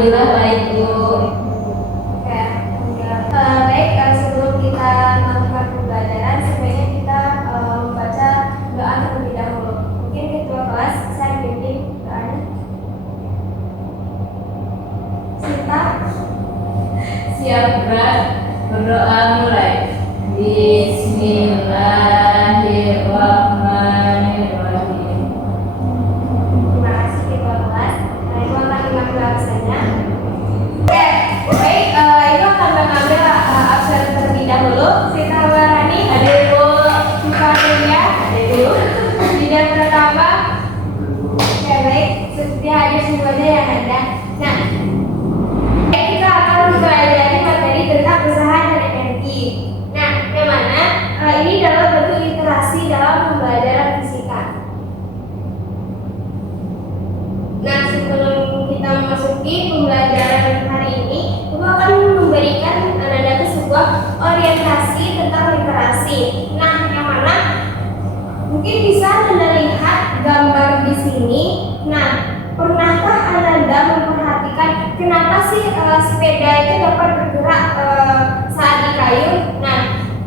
Alhamdulillah baik Bu. Ya, baik, sebelum kita melakukan pembelajaran, sebaiknya kita membaca doa terlebih dahulu. Mungkin ketua kelas saya bimbing doanya. Sita, Siap berat, berdoa mulai. Bismillahirrahmanirrahim. terima kasih ketua kelas. Nah, itu akan mengambil absennya. Oke, baik, itu akan mengambil absen terlebih dahulu. Sita Warani, Ada Bu. Sifatnya, ada dulu. Bidang pertama. Oke, baik, seperti hadir semuanya yang ada. Nah, kita akan mempelajari materi tentang usaha dan energi. Nah, yang mana ini dalam bentuk literasi dalam pembelajaran fisika. Nah, sebelum kita memasuki pembelajaran hari ini, Ibu akan memberikan Anda sebuah orientasi tentang literasi. Nah, yang mana mungkin bisa Anda lihat gambar di sini. Nah, pernahkah Anda memperhatikan kenapa sih sepeda itu dapat bergerak saat dikayun? Nah,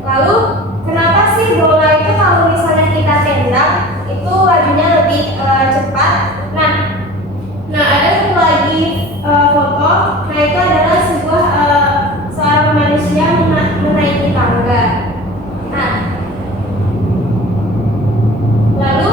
lalu kenapa sih bola itu kalau misalnya kita tendang itu lajunya lebih cepat? Nah, ada satu lagi foto. Nah, itu adalah sebuah seorang manusia menaiki tangga. Nah, lalu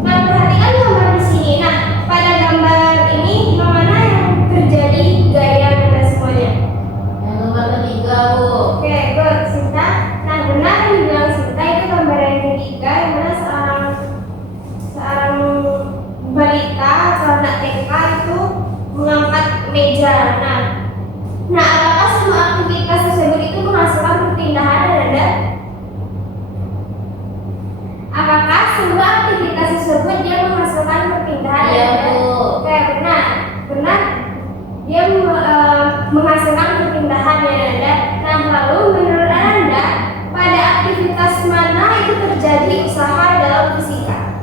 perhatikan gambar di sini. Nah, pada gambar ini yang mana yang terjadi gaya Anda semuanya? Yang nomor ketiga Bu. Oke, good, Sinta. Nah, benar yang bilang Sinta, itu gambar yang ketiga yang mana seorang balita atau anak TK itu mengangkat meja. Nah, apakah semua aktivitas tersebut itu menghasilkan perpindahan Anda? Apakah semua aktivitas tersebut dia menghasilkan perpindahan? Iya Bu. Oke, benar. Dia menghasilkan perpindahan ya Anda. Nah, lalu menurut Anda pada aktivitas mana itu terjadi usaha dalam fisika?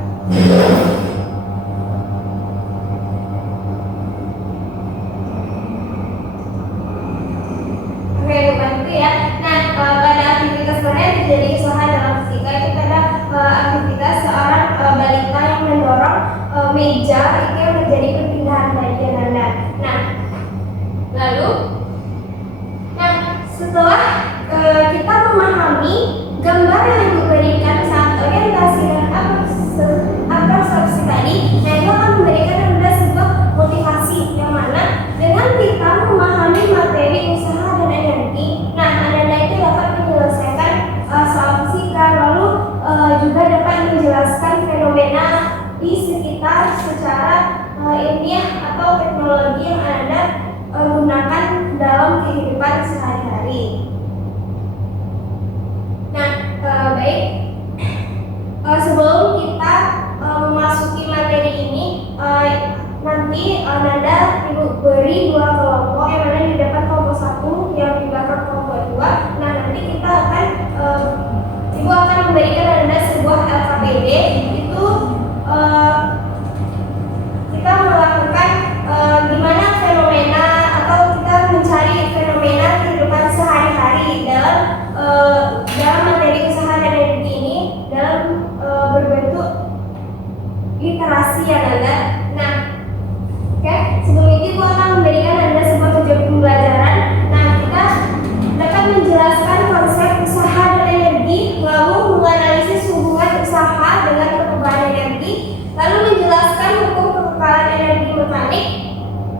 Oke, bantu ya. Nah, pada aktivitas mana yang terjadi usaha dalam fisika itu pada aktivitas seorang balita yang mendorong meja itu yang terjadi perpindahan bagian Anda. Nah, setelah kita memahami gambar yang diberikan saat orientasi dan abstraksi tadi, nah itu akan memberikan Anda sebuah motivasi yang mana dengan kita memahami materi usaha dan energi, nah Anda itu dapat menyelesaikan soal fisika, lalu juga dapat menjelaskan fenomena di sekitar secara ilmiah atau teknologi yang Anda gunakan dalam kehidupan sehari-hari. Nah, baik. Sebelum kita memasuki materi ini, nanti Nanda Ibu beri dua kelompok yang mana di depan kelompok 1, yang di belakang kelompok 2. Nah, nanti kita akan Ibu akan memberikan Anda sebuah LKPD. Itu kita melakukan gimana fenomena atau kita mencari fenomena kehidupan sehari-hari dalam materi usaha dan energi ini dalam berbentuk literasi ya Anda. Nah, oke, sebelum itu Ibu akan memberikan Anda sebuah tujuan pembelajaran. Nah, kita dapat menjelaskan konsep usaha dan energi, lalu menganalisis hubungan usaha dengan perkembangan energi, lalu menjelaskan hukum kekekalan energi mekanik,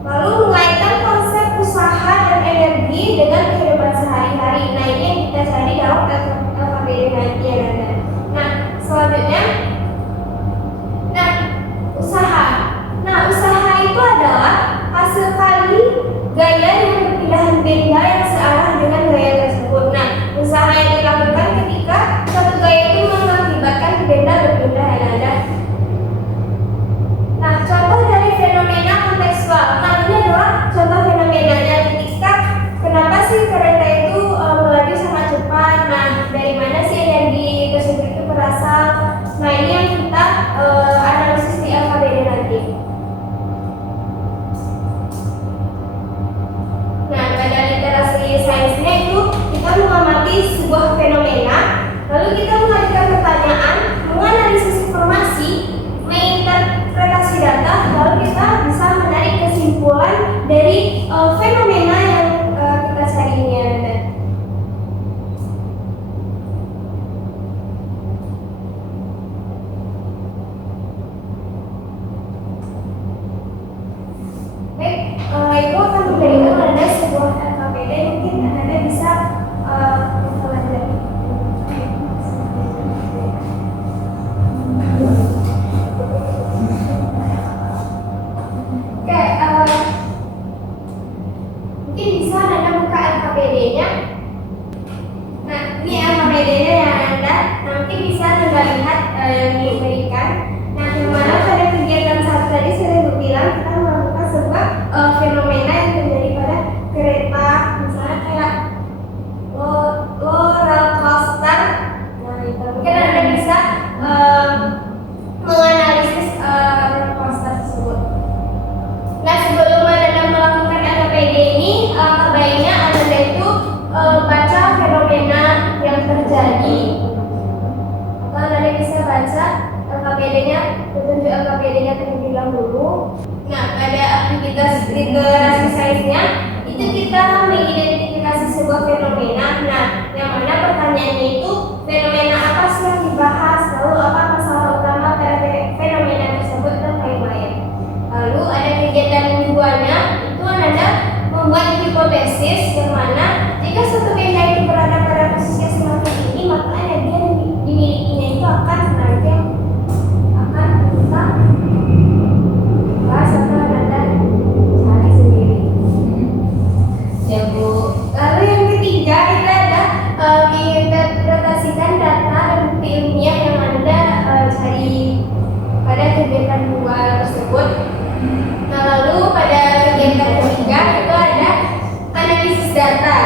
lalu mengaitkan konsep usaha dan energi dengan kehidupan sehari-hari. Nah, ini yang kita cari dalam LKPD nanti ya Anda. Nah, selanjutnya, usaha itu adalah hasil kali gaya yang berpindahan benda yang searah dengan gaya tersebut. Nah, usaha yang dilakukan ketika satu gaya itu mengakibatkan benda berpindah ya Anda. Nah, contoh dari fenomena kontekstual. Nah, ini adalah contoh fenomenanya ketika kenapa sih kereta itu melaju sangat cepat. Nah, dari mana sih energi tersebut itu berasal. Nah, ini yang kita analisis di LKPD nanti. mengamati sebuah fenomena, lalu kita mengajukan pertanyaan, menganalisis informasi, menginterpretasi data, lalu kita bisa menarik kesimpulan dari fenomena yang kita cari ini. Baik, Ibu akan memberikan Anda sebuah LKPD, mungkin Anda bisa mempelajari. Oke, mungkin bisa Anda buka LKPD-nya. Nah, ini LKPD-nya yang Anda, mungkin bisa Anda lihat yang diberikan. Nah, yang mana pada kegiatan saat tadi saya bilang kita melakukan sebuah fenomena yang terjadi pada kereta, misalnya kayak roller coaster. Nah, itu mungkin Anda bisa menganalisis roller coaster tersebut. Nah, sebelum Anda melakukan LKPD ini, baiknya Anda itu baca fenomena yang terjadi. Atau Anda bisa baca LKPD-nya, petunjuk LKPD-nya terlebih dahulu. Nah, pada aktivitas literasi sainsnya itu kita mengidentifikasi sebuah fenomena. Nah, yang mana pertanyaannya itu fenomena apa sih yang dibahas, lalu apa masalah utama pada fenomena tersebut dan lain-lain. Lalu ada kegiatan keduanya, itu Anda membuat hipotesis yang mana jika suatu benda itu berada pada posisi yang semacam ini, maka energi yang dimilikinya itu akan nanti akan kita bahas atau Anda cari sendiri. Ya Bu. Lalu yang ketiga itu ada menginterpretasikan data dan bukti ilmiah yang Anda cari pada kegiatan dua tersebut. Nah, lalu pada kegiatan ketiga itu ada analisis data.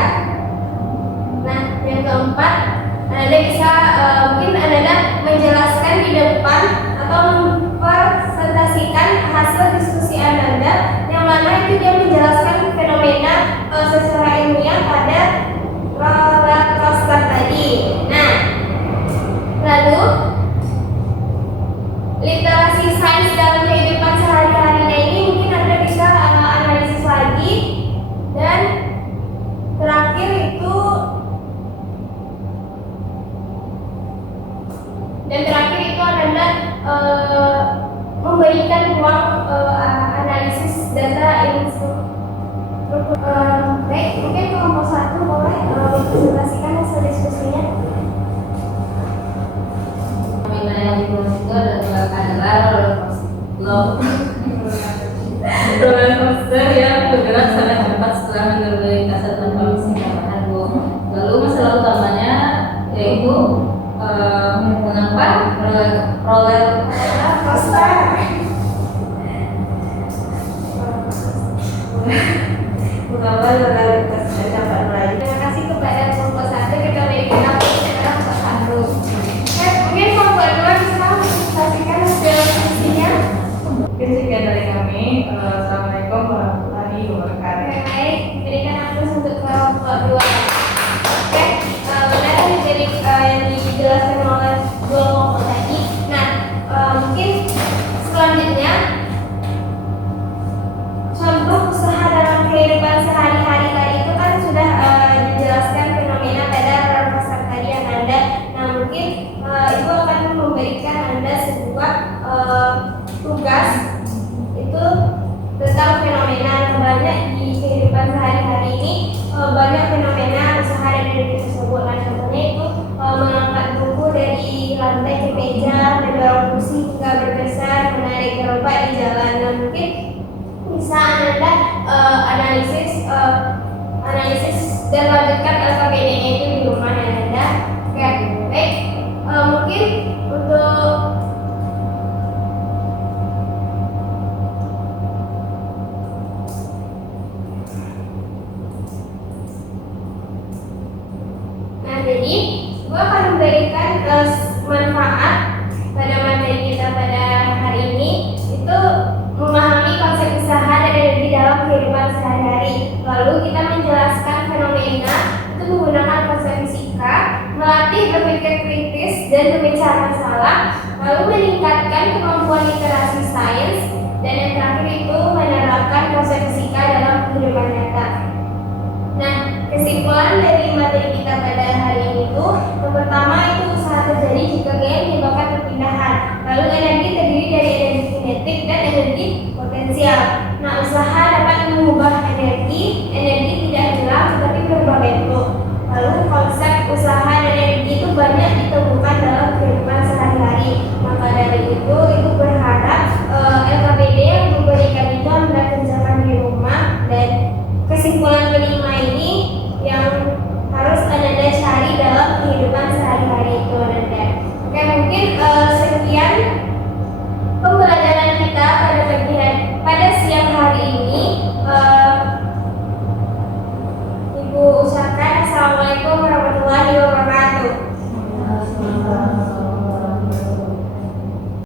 Nah, yang keempat Anda bisa mungkin Anda menjelaskan di depan atau mempresentasikan hasil diskusi Anda yang mana itu dia menjelaskan fenomena secara ilmiah pada roller coaster tadi. Nah, lalu literasi sains dalam kehidupan sehari-harinya ini mungkin Anda bisa analisis lagi. Dan terakhir itu Anda memberikan ruang analisis data baik, mungkin kelompok satu boleh presentasikan hasil diskusinya. Fenomena yang dimunculkan adalah roller coaster yang bergerak sangat cepat setelah melalui lintasan tanpa mesin tambahan Bu. Lalu masalah utamanya yaitu mengapa roller Coaster. mengapa roller coaster dapat meraih. Terima kasih kepada kelompok satu kita berikan kelompok satu. Mungkin kelompok dua bisa presentasikan hasil diskusinya. Sekian dari kami. Assalamualaikum warahmatullahi wabarakatuh. Baik, berikan akses untuk kelompok dua. Oke, benar dari yang dijelaskan oleh dua kelompok tadi. Nah, mungkin selanjutnya contoh usaha dalam kehidupan sehari-hari tadi itu kan sudah dijelaskan fenomena pada roller coaster tadi yang Anda. Nah, mungkin Ibu akan memberikan Anda sebuah tugas itu tentang fenomena banyak di kehidupan sehari-hari ini. Banyak fenomena usaha dan energi tersebut. Nah, contohnya itu mengangkat buku dari lantai ke meja, mendorong kursi hingga bergeser, menarik gerobak di jalan. Nah, mungkin bisa Anda analisis dan lanjutkan LKPD-nya itu di rumah Anda. Oke, baik. Mungkin untuk jadi, gue akan memberikan manfaat pada materi kita pada hari ini itu memahami konsep usaha dan energi dalam kehidupan sehari-hari. Lalu kita menjelaskan fenomena itu menggunakan konsep sekolah, lalu meningkatkan kemampuan literasi sains, dan yang terakhir itu menerapkan konsep fisika dalam kehidupan nyata. Nah, kesimpulan dari materi kita pada hari ini itu, yang pertama itu usaha terjadi jika gaya menyebabkan perpindahan. Lalu energi terdiri dari energi kinetik dan energi potensial. Nah, usaha dapat mengubah energi tidak hilang tetapi berubah bentuk. Lalu konsep usaha dan energi itu banyak ditemukan dalam kehidupan sehari-hari. Maka dari itu berharap LKPD yang memberikan itu anda kerjakan di rumah. Dan kesimpulan kedua